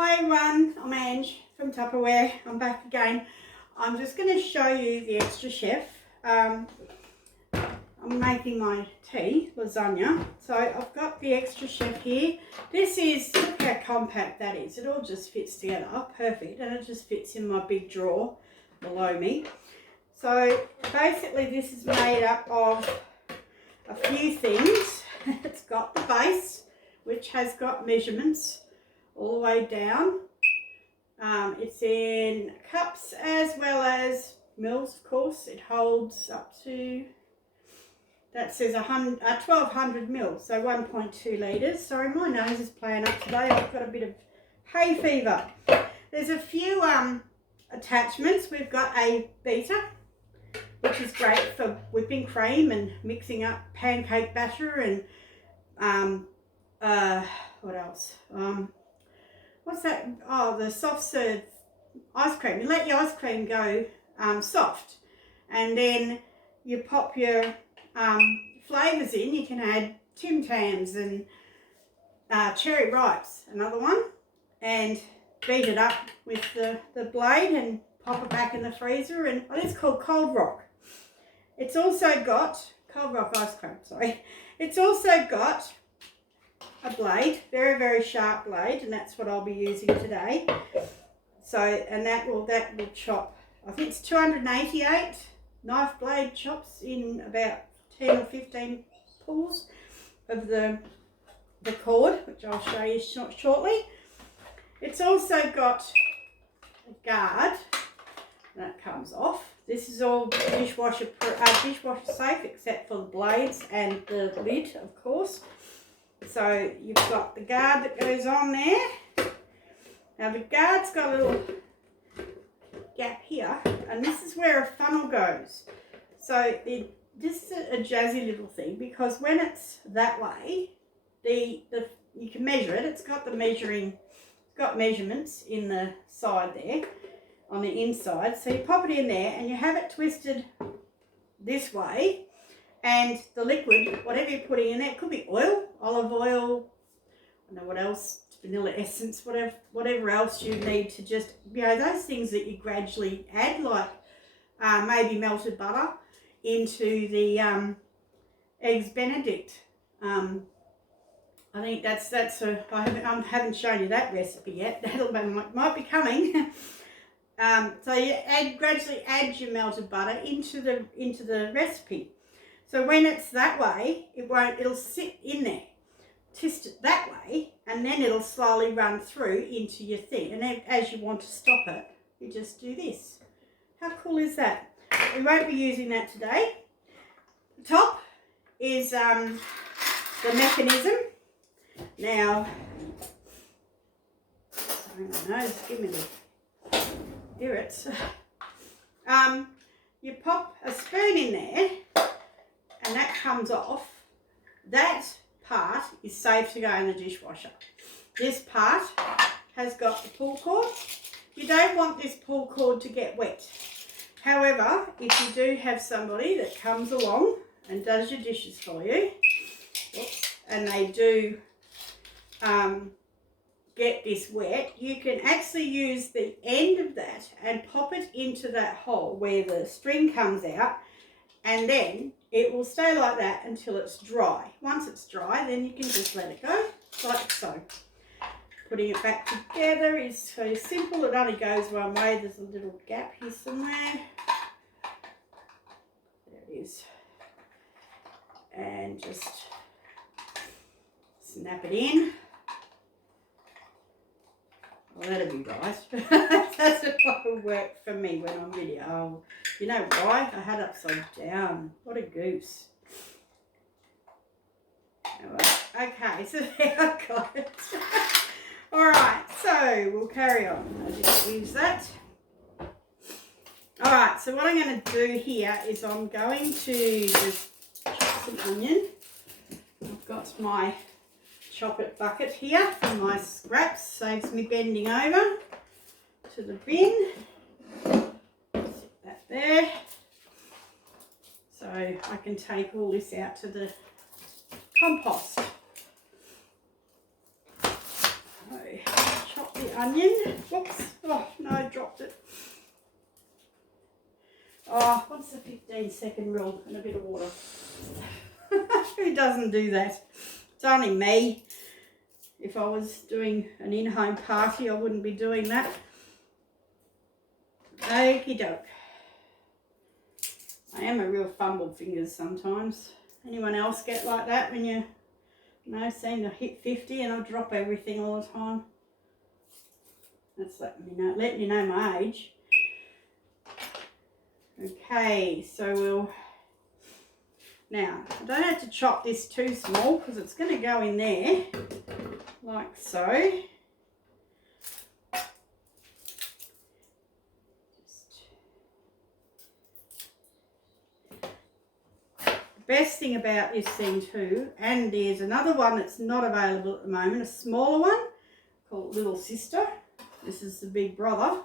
Hi everyone, I'm Ange from Tupperware. I'm back again. I'm just going to show you the Extra Chef. I'm making my tea, lasagna. So I've got the Extra Chef here. This is, look how compact that is. It all just fits together, perfect. And it just fits in my big drawer below me. So basically this is made up of a few things. It's got the base, which has got measurements all the way down. It's in cups as well as mils, of course. It holds up to, that says 1200 mils, so 1.2 litres. Sorry, my nose is playing up today. I've got a bit of hay fever. There's a few attachments. We've got a beater, which is great for whipping cream and mixing up pancake batter and what else? What's that? Oh, the soft serve ice cream. You let your ice cream go soft, and then you pop your flavours in. You can add Tim Tams and cherry ripes, another one, and beat it up with the blade and pop it back in the freezer. And it's called Cold Rock. It's also got Cold Rock ice cream. Sorry, it's also got a blade, very sharp blade, and that's what I'll be using today. So, and that will chop, I think it's 288 knife blade chops in about 10 or 15 pulls of the cord, which I'll show you shortly. It's also got a guard that comes off. This is all dishwasher safe except for the blades and the lid, of course. So you've got the guard that goes on there. Now the guard's got a little gap here, and this is where a funnel goes. So this is a jazzy little thing, because when it's that way, you can measure it. It's got measurements in the side there, on the inside. So you pop it in there and you have it twisted this way. And the liquid, whatever you're putting in there, it could be oil, olive oil, I don't know what else, vanilla essence, whatever else you need to just, those things that you gradually add, like maybe melted butter into the eggs Benedict. I think I haven't shown you that recipe yet. That might be coming. So you gradually add your melted butter into the recipe. So when it's that way, it'll sit in there. Twist it that way, and then it'll slowly run through into your thing. And then as you want to stop it, you just do this. How cool is that? We won't be using that today. The top is the mechanism. Now, sorry, my nose, give me the irrits. You pop a spoon in there, and that comes off. That part is safe to go in the dishwasher. This part has got the pull cord. You don't want this pull cord to get wet. However, if you do have somebody that comes along and does your dishes for you, and they do get this wet, you can actually use the end of that and pop it into that hole where the string comes out, and then it will stay like that until it's dry. Once it's dry, then you can just let it go, like so. Putting it back together is so simple. It only goes one way. There's a little gap here somewhere. There it is. And just snap it in. Well, that'll be right. That's what will work for me when I'm video. Oh, you know why? I had it upside down. What a goose. Okay, so there I got it. Alright, so we'll carry on. I just use that. Alright, so what I'm going to do here is I'm going to just chop some onion. I've got my chop it bucket here for my scraps, saves me bending over to the bin. Sit that there. So I can take all this out to the compost. So chop the onion. Whoops. Oh, no, I dropped it. Oh, what's the 15-second rule? And a bit of water. Who doesn't do that? It's only me. If I was doing an in-home party, I wouldn't be doing that. Okie doke. I am a real fumbled fingers sometimes. Anyone else get like that when you know, seem to hit 50 and I drop everything all the time? That's letting you know my age. Okay, so we'll, now I don't have to chop this too small because it's going to go in there like so. Best thing about this thing too, and there's another one that's not available at the moment, a smaller one called Little Sister. This is the big brother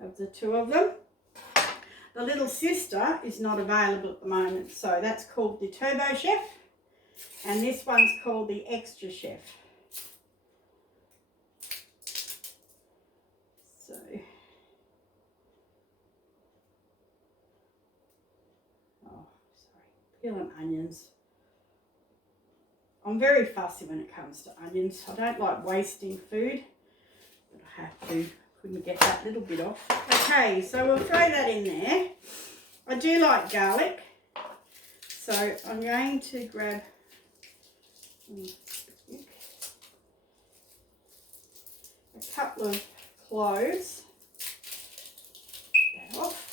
of the two of them. The Little Sister is not available at the moment, so that's called the Turbo Chef, and this one's called the Extra Chef. So peeling onions. I'm very fussy when it comes to onions. I don't like wasting food, but I have to. Couldn't get that little bit off. Okay, so we'll throw that in there. I do like garlic, so I'm going to grab a couple of cloves. That off.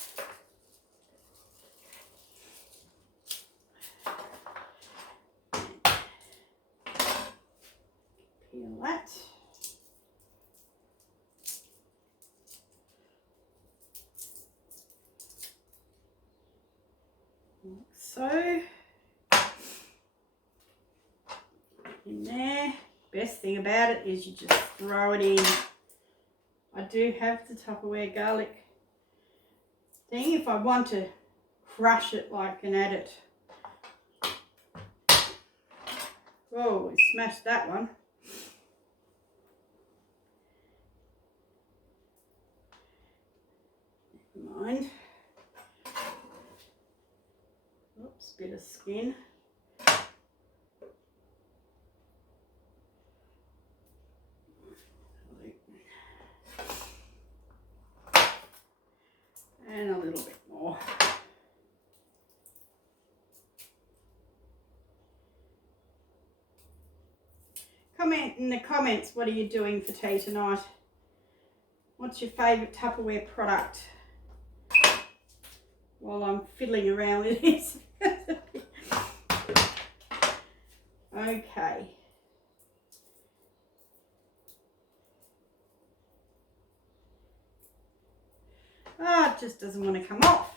Peel that. Like so. In there. Best thing about it is you just throw it in. I do have the Tupperware garlic thing if I want to crush it like and add it. Oh, we smashed that one. Never mind. Oops, bit of skin. And a little bit more. Comment in the comments, what are you doing for tea tonight? What's your favourite Tupperware product? While I'm fiddling around with this. Okay. Oh, it just doesn't want to come off.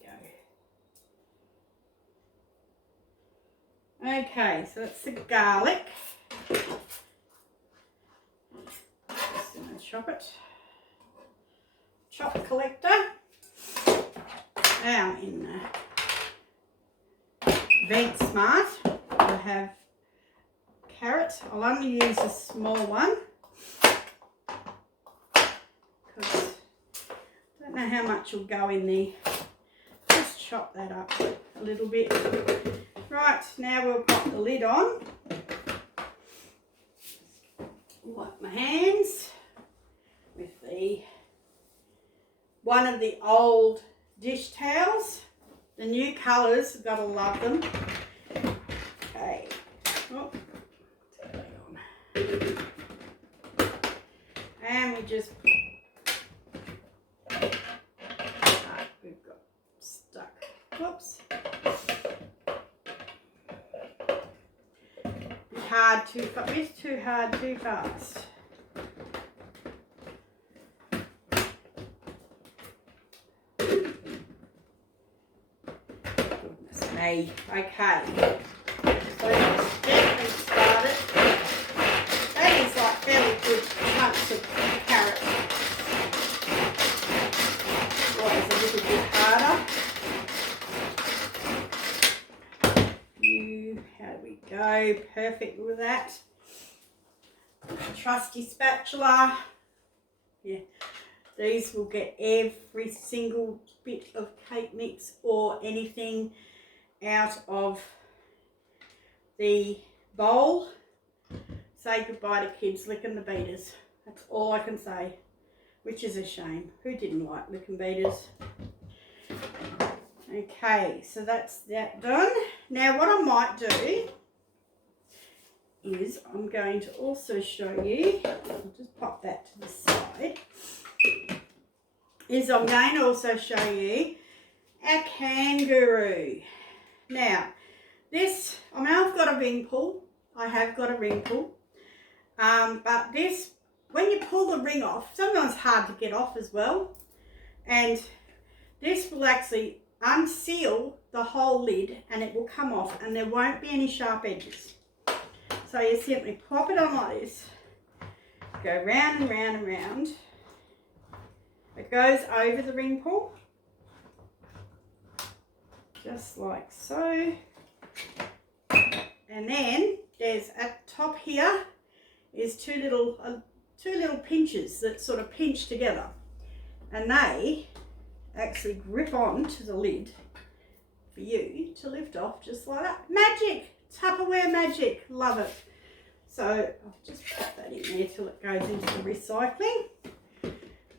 There we go. Okay, so that's the garlic. Just going to chop it. Chop collector. Now in Vent Smart, I have carrot. I'll only use a small one because I don't know how much will go in there. Just chop that up a little bit. Right, now we'll pop the lid on. Wipe my hands with one of the old dish towels. The new colours, gotta love them. Okay. Oh, turn that on. And we just we've got stuck. Whoops. Hard too fast. It's too hard too fast. Goodness me. Okay. So let's gently start it. That is like fairly good chunks of carrot. Well, it's a little bit harder. How do we go? go, perfect with that. Trusty spatula. Yeah, these will get every single bit of cake mix or anything out of the bowl. Say goodbye to kids licking the beaters. That's all I can say, which is a shame. Who didn't like licking beaters? Okay, so that's that done. Now what I might do is I'm going to also show you, I'll just pop that to the side, is I'm going to also show you our kangaroo. Now this, I mean, I've got a ring pull. I have got a ring pull. But this, when you pull the ring off, sometimes it's hard to get off as well. And this will actually unseal the whole lid and it will come off and there won't be any sharp edges. So you simply pop it on like this, go round and round and round. It goes over the ring pull, just like so. And then there's at the top here is two little pinches that sort of pinch together, and they actually grip on to the lid for you to lift off just like that. Magic! Tupperware magic! Love it. So I'll just pop that in there till it goes into the recycling.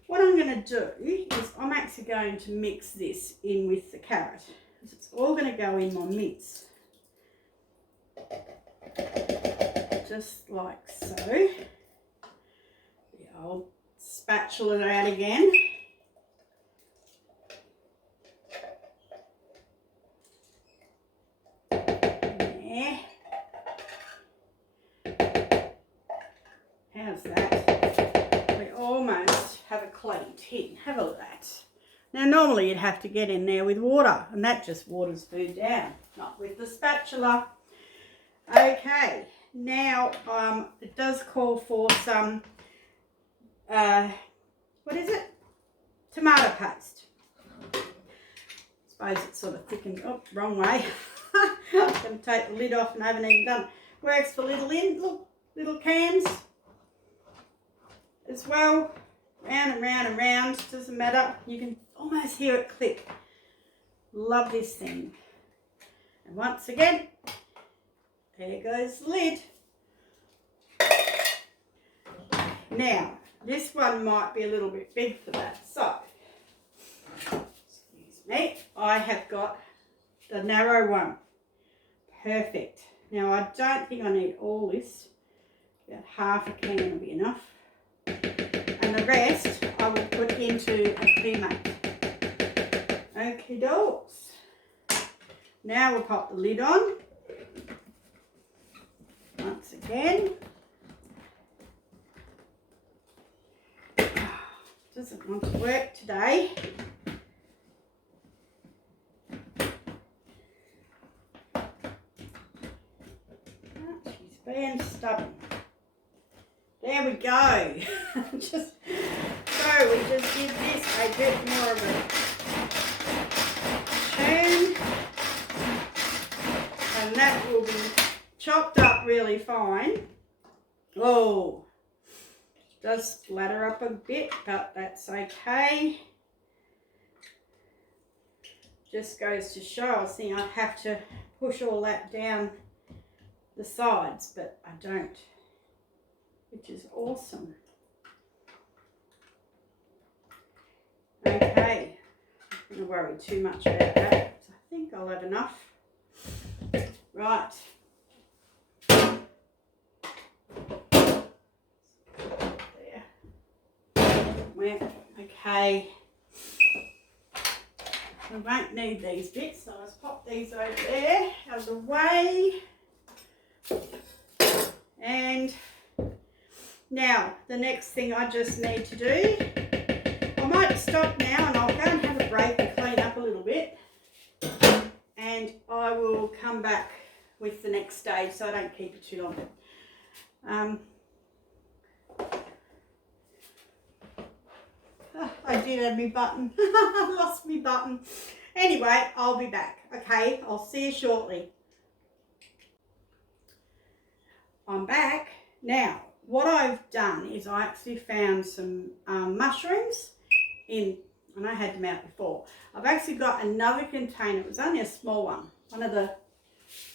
What I'm going to do is I'm actually going to mix this in with the carrot. It's all going to go in my mix. Just like so. The old spatula it out again. There. How's that? We almost have a clean tin. Have a look at that. Now normally you'd have to get in there with water and that just waters food down, not with the spatula. Okay, now it does call for some, what is it? Tomato paste. I suppose it's sort of thickened, oh, wrong way. I'm going to take the lid off and I haven't even done it. Works for little cans as well. Round and round and round, doesn't matter. You can almost hear it click. Love this thing. And once again, there goes the lid. Now, this one might be a little bit big for that. So, excuse me, I have got the narrow one. Perfect. Now, I don't think I need all this. About half a can will be enough. And the rest I will put into a pre-made. Okie dokes. Now we'll pop the lid on. Once again. Doesn't want to work today. Oh, she's being stubborn. There we go. So we just give this a bit more of a turn, and that will be chopped up really fine. Oh, it does splatter up a bit, but that's okay. Just goes to show, I think I'd have to push all that down the sides, but I don't, which is awesome. Okay, I'm not going to worry too much about that. I think I'll have enough. Right. There. Well, okay. We won't need these bits, so I'll just pop these over there, out of the way. And now, the next thing I just need to do, I might stop now and I'll go and have a break and clean up a little bit. And I will come back with the next stage so I don't keep it too long. I did have my button. I lost my button. Anyway, I'll be back. Okay, I'll see you shortly. I'm back. Now, what I've done is I actually found some mushrooms in, and I had them out before. I've actually got another container. It was only a small one of the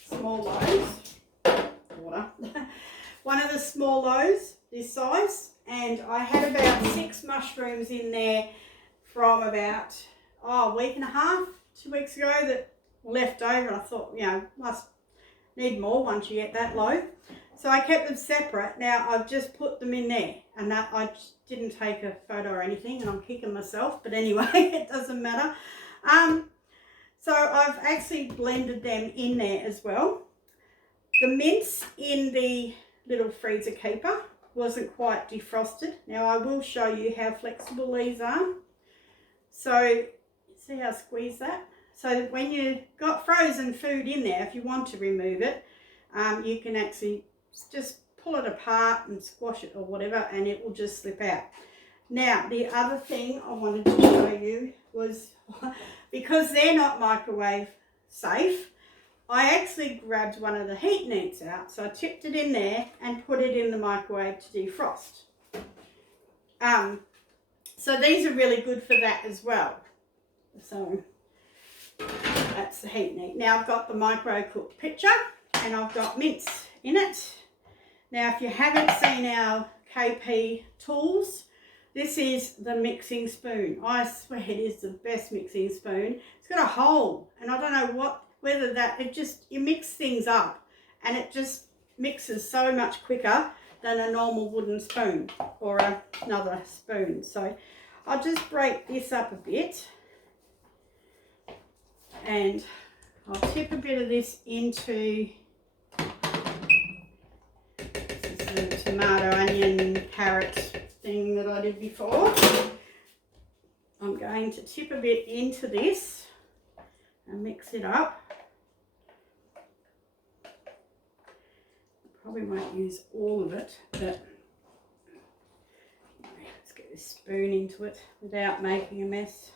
small loaves, water, one of the small loaves this size, and I had about 6 mushrooms in there from about a week and a half, 2 weeks ago that were left over, and I thought, you know, must need more once you get that low. So I kept them separate. Now I've just put them in there, and that I just didn't take a photo or anything, and I'm kicking myself, but anyway, it doesn't matter. So I've actually blended them in there as well. The mince in the little freezer keeper wasn't quite defrosted. Now I will show you how flexible these are. So see how I squeeze that? So when you've got frozen food in there, if you want to remove it, you can actually just pull it apart and squash it or whatever, and it will just slip out. Now, the other thing I wanted to show you was, because they're not microwave safe, I actually grabbed one of the heat neats out. So I tipped it in there and put it in the microwave to defrost. So these are really good for that as well. So that's the heat neat. Now I've got the micro cooked pitcher, and I've got mince in it. Now, if you haven't seen our KP tools, this is the mixing spoon. I swear it is the best mixing spoon. It's got a hole, and I don't know whether that, you mix things up, and it just mixes so much quicker than a normal wooden spoon or another spoon. So I'll just break this up a bit, and I'll tip a bit of this into the tomato, onion, carrot thing that I did before. I'm going to tip a bit into this and mix it up. Probably won't use all of it, but let's get this spoon into it without making a mess.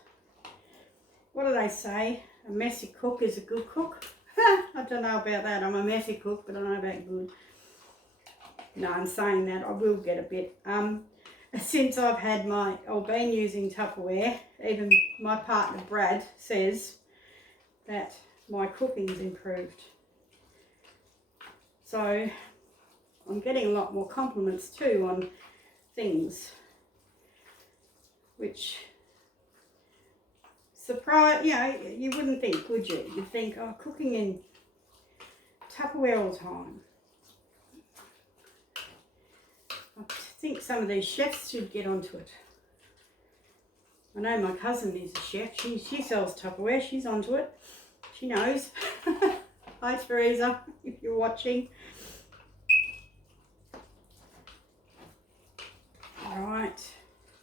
What do they say? A messy cook is a good cook. I don't know about that. I'm a messy cook, but I don't know about good. No, I'm saying that I will get a bit. Since I've been using Tupperware, even my partner Brad says that my cooking's improved. So I'm getting a lot more compliments too on things, which surprise, you wouldn't think, would you? You'd think, oh, cooking in Tupperware all the time. I think some of these chefs should get onto it. I know my cousin is a chef. She sells Tupperware. She's onto it. She knows. Hi, Teresa, if you're watching. All right.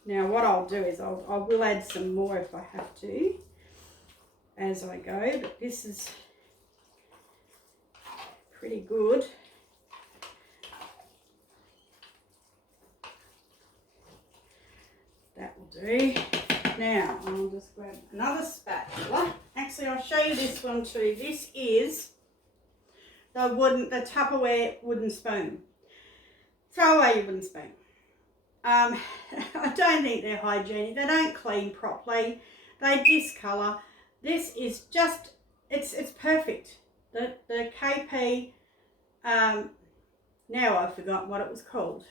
Now what I'll do is I will add some more if I have to as I go, but this is pretty good. That will do. Now I'll just grab another spatula. Actually, I'll show you this one too. This is the Tupperware wooden spoon. Throw away your wooden spoon. I don't think they're hygienic. They don't clean properly. They discolour. This is just, it's perfect. The KP, now I've forgotten what it was called.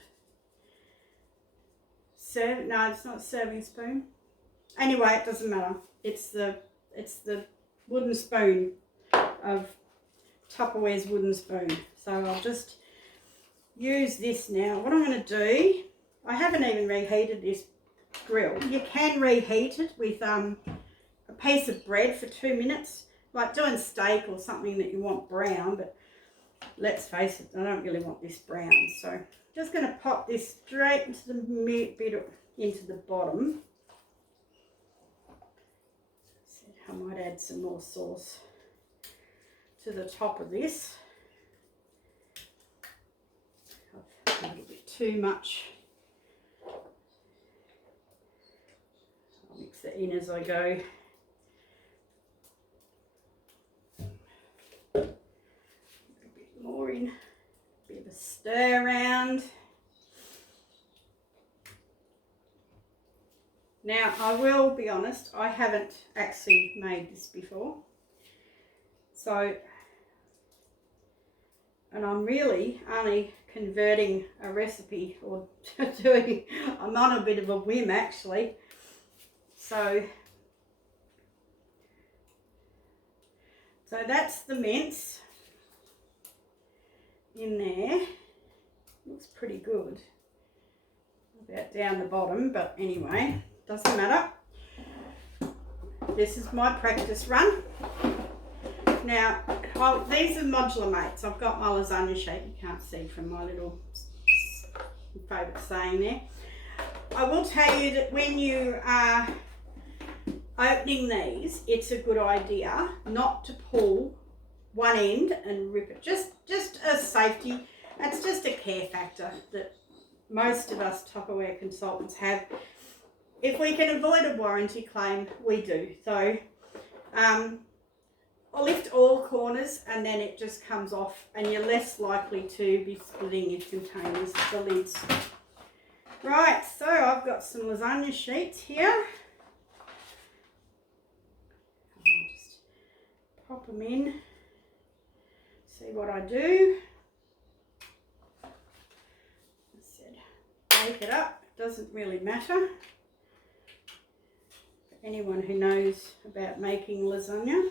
No, it's not serving spoon. Anyway, it doesn't matter. It's the wooden spoon of Tupperware's wooden spoon. So I'll just use this now. What I'm going to do, I haven't even reheated this grill. You can reheat it with a piece of bread for 2 minutes, like doing steak or something that you want brown, but let's face it, I don't really want this brown. So I'm just going to pop this straight into the bit into the bottom. I might add some more sauce to the top of this. I've a little bit too much. I'll mix it in as I go. A bit more in, a bit of a Just stir around. Now, I will be honest, I haven't actually made this before. So, and I'm really only converting a recipe or doing, I'm on a bit of a whim actually. So that's the mince in there. Looks pretty good. About down the bottom, but anyway, doesn't matter. This is my practice run. Now, these are modular mates. I've got my lasagna sheet. You can't see from my little favourite saying there. I will tell you that when you are opening these, it's a good idea not to pull one end and rip it. Just a safety. It's just a care factor that most of us Tupperware consultants have. If we can avoid a warranty claim, we do. So I'll lift all corners and then it just comes off and you're less likely to be splitting your containers, the lids. Right, so I've got some lasagna sheets here. I'll just pop them in, see what I do. I said bake it up, it doesn't really matter. For anyone who knows about making lasagna,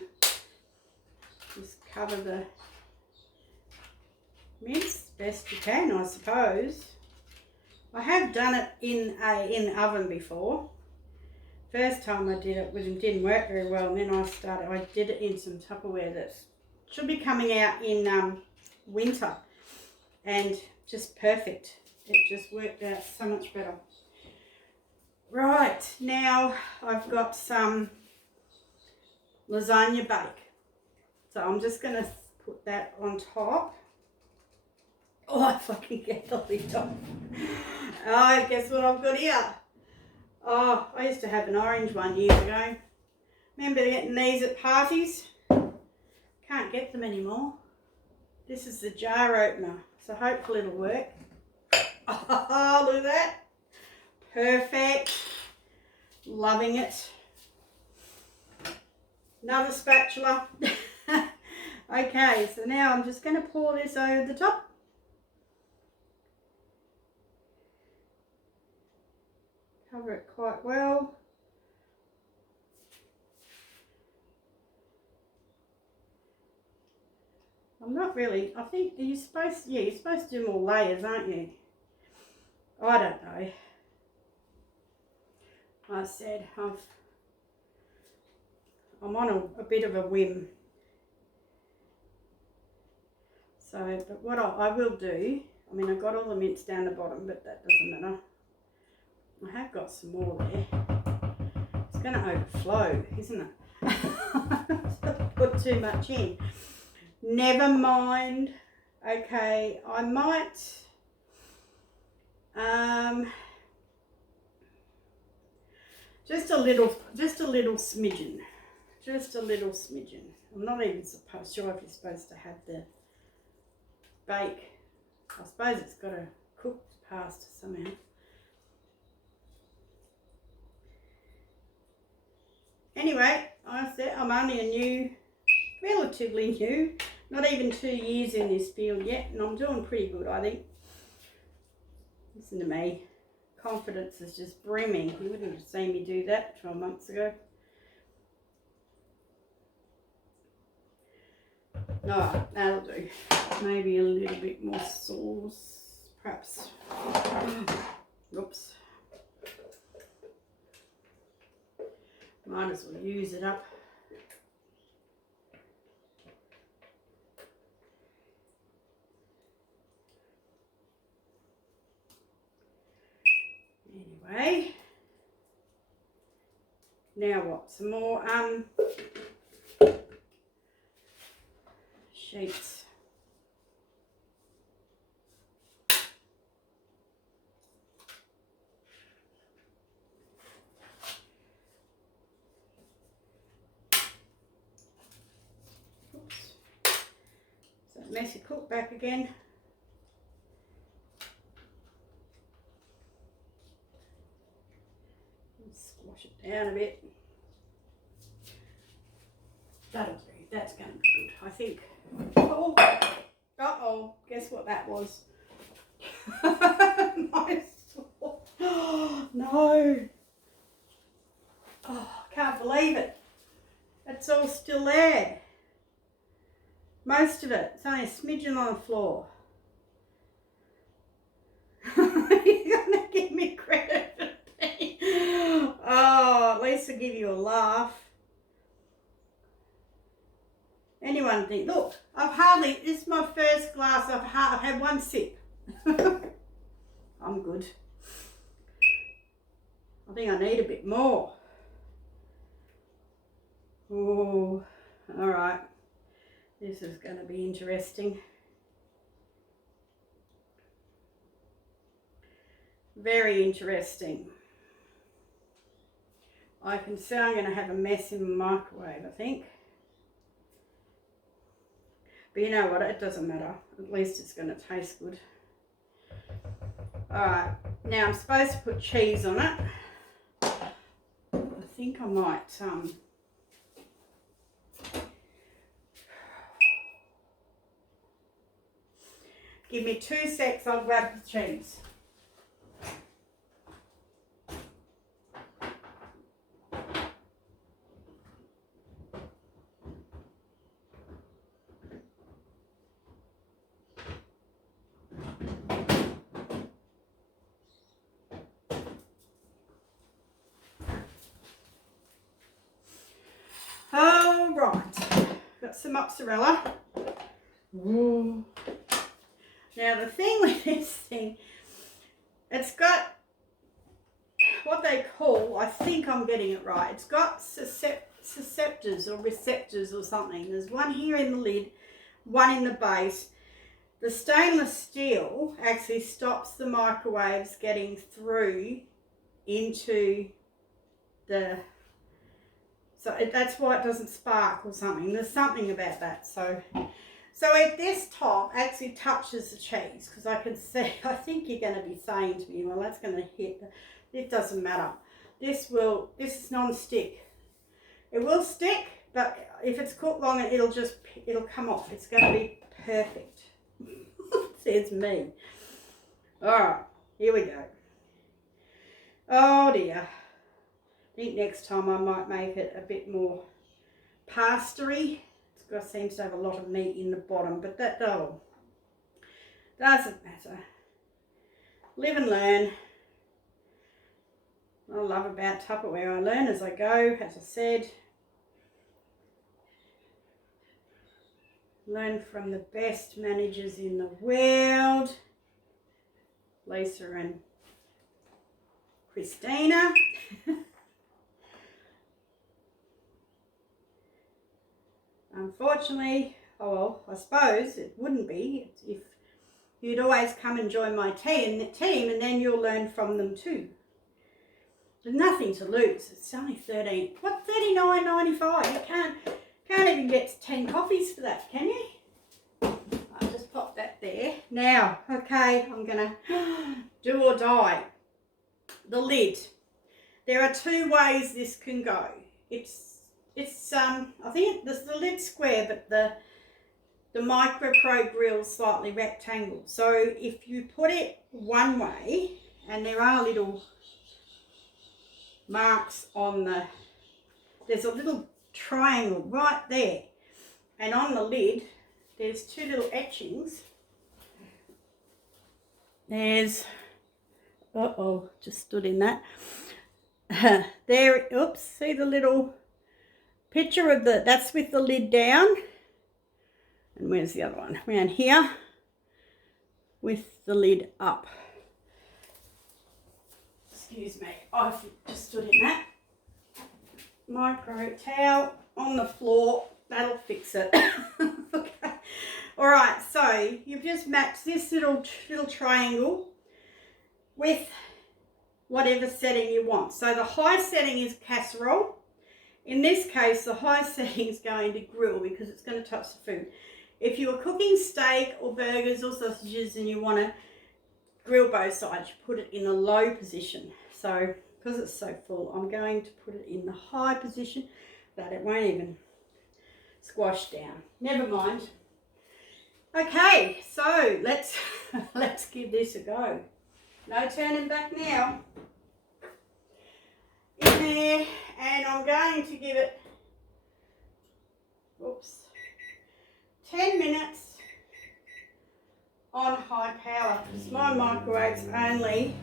just cover the mince best you can, I suppose. I have done it in the oven before. First time I did it didn't work very well, and then I did it in some Tupperware that should be coming out in winter, and just perfect. It just worked out so much better. Right, now I've got some lasagna bake. So I'm just going to put that on top. Oh, if I can get the lid off. Oh, guess what I've got here? Oh, I used to have an orange one years ago. Remember getting these at parties? Can't get them anymore. This is the jar opener, so hopefully it'll work. Oh, look at that. Perfect. Loving it. Another spatula. Okay, so now I'm just going to pour this over the top. Cover it quite well. I'm not really, I think you're supposed to do more layers, aren't you? I don't know. I said I'm on a bit of a whim. So, but what I will do, I mean, I've got all the mince down the bottom, but that doesn't matter. I have got some more there. It's going to overflow, isn't it? Put too much in. Never mind. Okay, I might just a little smidgen. Just a little smidgen. I'm not even sure if you're supposed to have the bake. I suppose it's got to cook past somehow. Anyway, I said I'm only relatively new, not even 2 years in this field yet, and I'm doing pretty good, I think. Listen to me. Confidence is just brimming. You wouldn't have seen me do that 12 months ago. Oh, that'll do. Maybe a little bit more sauce, perhaps. Oops. Might as well use it up. Anyway, now what? Some more sheets. Oops. So messy cook back again. down a bit. That'll do. That's going to be good, I think. Oh, uh-oh. Guess what that was? My sauce. Oh, no. Oh, I can't believe it. It's all still there. Most of it. It's only a smidgen on the floor. You're going to give me credit for that. Oh, at least I'll give you a laugh. Anyone think, look, this is my first glass, I've had one sip. I'm good. I think I need a bit more. Oh, all right. This is going to be interesting. Very interesting. I can see I'm going to have a mess in the microwave, I think. But you know what, it doesn't matter. At least it's going to taste good. Alright, now I'm supposed to put cheese on it. I think I might, give me 2 secs, I'll grab the cheese. All right, got some mozzarella. Ooh. Now the thing with this thing, it's got what they call, I think I'm getting it right, it's got susceptors or receptors or something. There's one here in the lid, one in the base. The stainless steel actually stops the microwaves getting through into the, so that's why it doesn't spark or something. There's something about that. So at this top actually touches the cheese, because I can see, I think you're going to be saying to me, well, that's going to hit. It doesn't matter. This is non-stick. It will stick, but if it's cooked long, it'll come off. It's going to be perfect. Says me. All right, here we go. Oh dear. I think next time I might make it a bit more pasta-y. It seems to have a lot of meat in the bottom, but that doesn't matter. Live and learn. What I love about Tupperware, I learn as I go, as I said. Learn from the best managers in the world. Lisa and Christina. Unfortunately, oh well, I suppose it wouldn't be if you'd always come and join my team and then you'll learn from them too. There's nothing to lose. It's only $39.95. You can't even get 10 coffees for that, can you? I'll just pop that there. Now, okay, I'm gonna do or die. The lid. There are 2 ways this can go. It's I think the lid's square, but the Micro Pro grill's slightly rectangle. So if you put it one way, and there are little marks on there's a little triangle right there, and on the lid there's 2 little etchings. There's, just stood in that. There, oops, see the little picture of that's with the lid down. And where's the other one? Around here with the lid up. Excuse me, I've just stood in that. Micro towel on the floor, that'll fix it. Okay. All right, so you've just matched this little triangle with whatever setting you want. So the high setting is casserole. In this case, the high setting is going to grill because it's going to touch the food. If you are cooking steak or burgers or sausages and you want to grill both sides, you put it in a low position. So because it's so full, I'm going to put it in the high position that it won't even squash down. Never mind. Okay, so let's let's give this a go. No turning back now. In there, and I'm going to give it 10 minutes on high power, because my microwave's only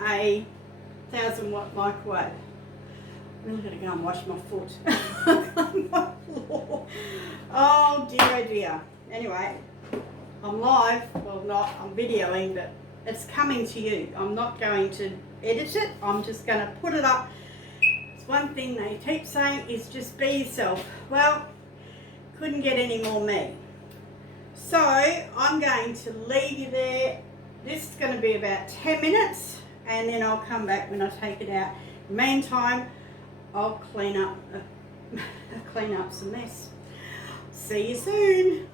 a 1000-watt microwave. I'm really going to go and wash my foot on my floor. Oh dear. Anyway, I'm live. Well, not, I'm videoing, but it's coming to you. I'm not going to edit it. I'm just going to put it up. It's one thing they keep saying is just be yourself. Well, couldn't get any more me. So I'm going to leave you there. This is going to be about 10 minutes, and then I'll come back when I take it out. In the meantime, I'll clean up some mess. See you soon.